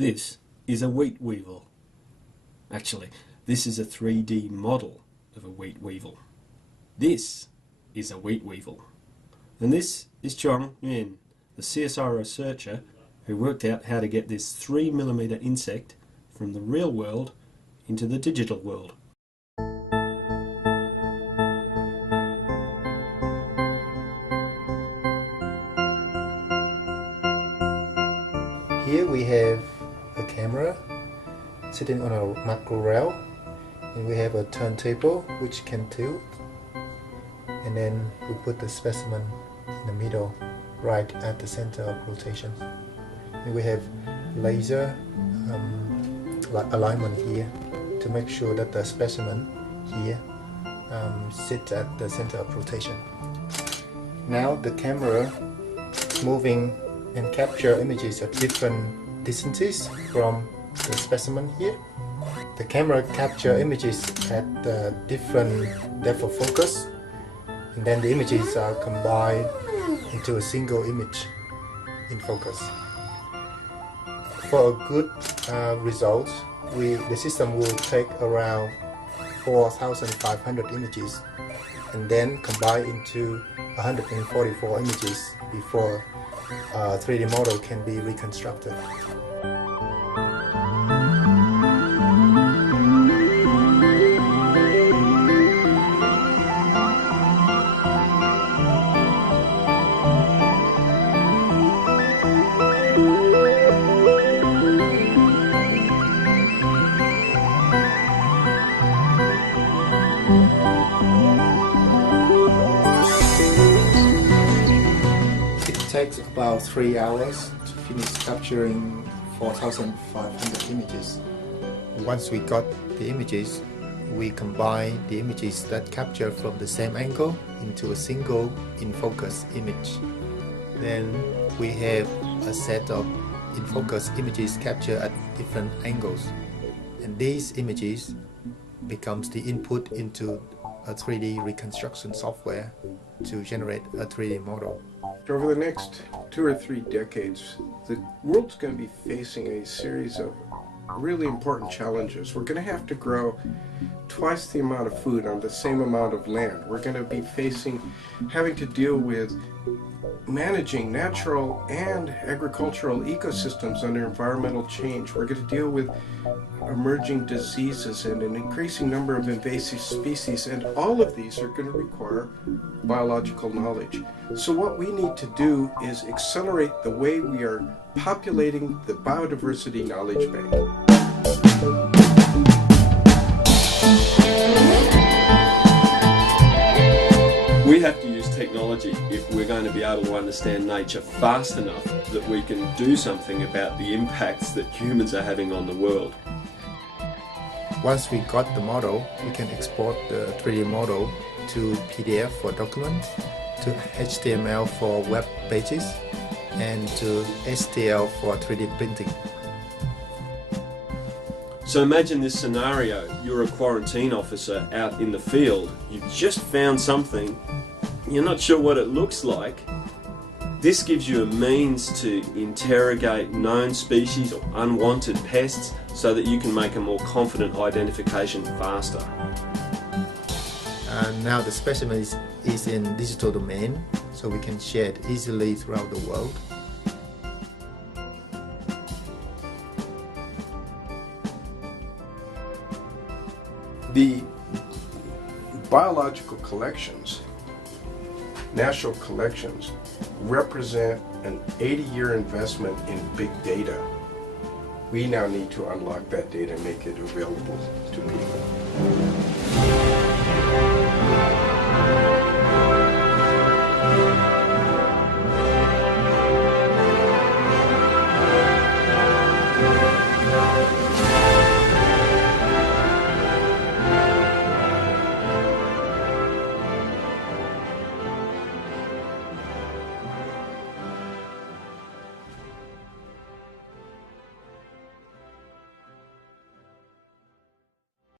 This is a wheat weevil. Actually, this is a 3D model of a wheat weevil. This is a wheat weevil. And this is Chong Yin, the CSIRO researcher who worked out how to get this 3mm insect from the real world into the digital world. Here we have a camera sitting on a macro rail, and we have a turntable which can tilt, and then we put the specimen in the middle, right at the center of rotation. And we have laser alignment here to make sure that the specimen here sits at the center of rotation. Now the camera moving and capture images at different distances from the specimen here. The camera capture images at different depth of focus, and then the images are combined into a single image in focus. For a good result, the system will take around 4,500 images and then combine into 144 images before a 3D model can be reconstructed. It takes about 3 hours to finish capturing 4,500 images. Once we got the images, we combine the images that capture from the same angle into a single in-focus image. Then we have a set of in-focus images captured at different angles, and these images becomes the input into a 3D reconstruction software to generate a 3D model. Over the next 2 or 3 decades, the world's going to be facing a series of really important challenges. We're going to have to grow twice the amount of food on the same amount of land. We're going to be having to deal with managing natural and agricultural ecosystems under environmental change. We're going to deal with emerging diseases and an increasing number of invasive species, and all of these are going to require biological knowledge. So what we need to do is accelerate the way we are populating the biodiversity knowledge bank. We have to use technology if we're going to be able to understand nature fast enough that we can do something about the impacts that humans are having on the world. Once we got the model, we can export the 3D model to PDF for documents, to HTML for web pages, and to STL for 3D printing. So imagine this scenario: you're a quarantine officer out in the field, you've just found something, you're not sure what it looks like. This gives you a means to interrogate known species or unwanted pests so that you can make a more confident identification faster. Now the specimen is in digital domain, so we can share it easily throughout the world. The biological collections, national collections, represent an 80-year investment in big data. We now need to unlock that data and make it available to people.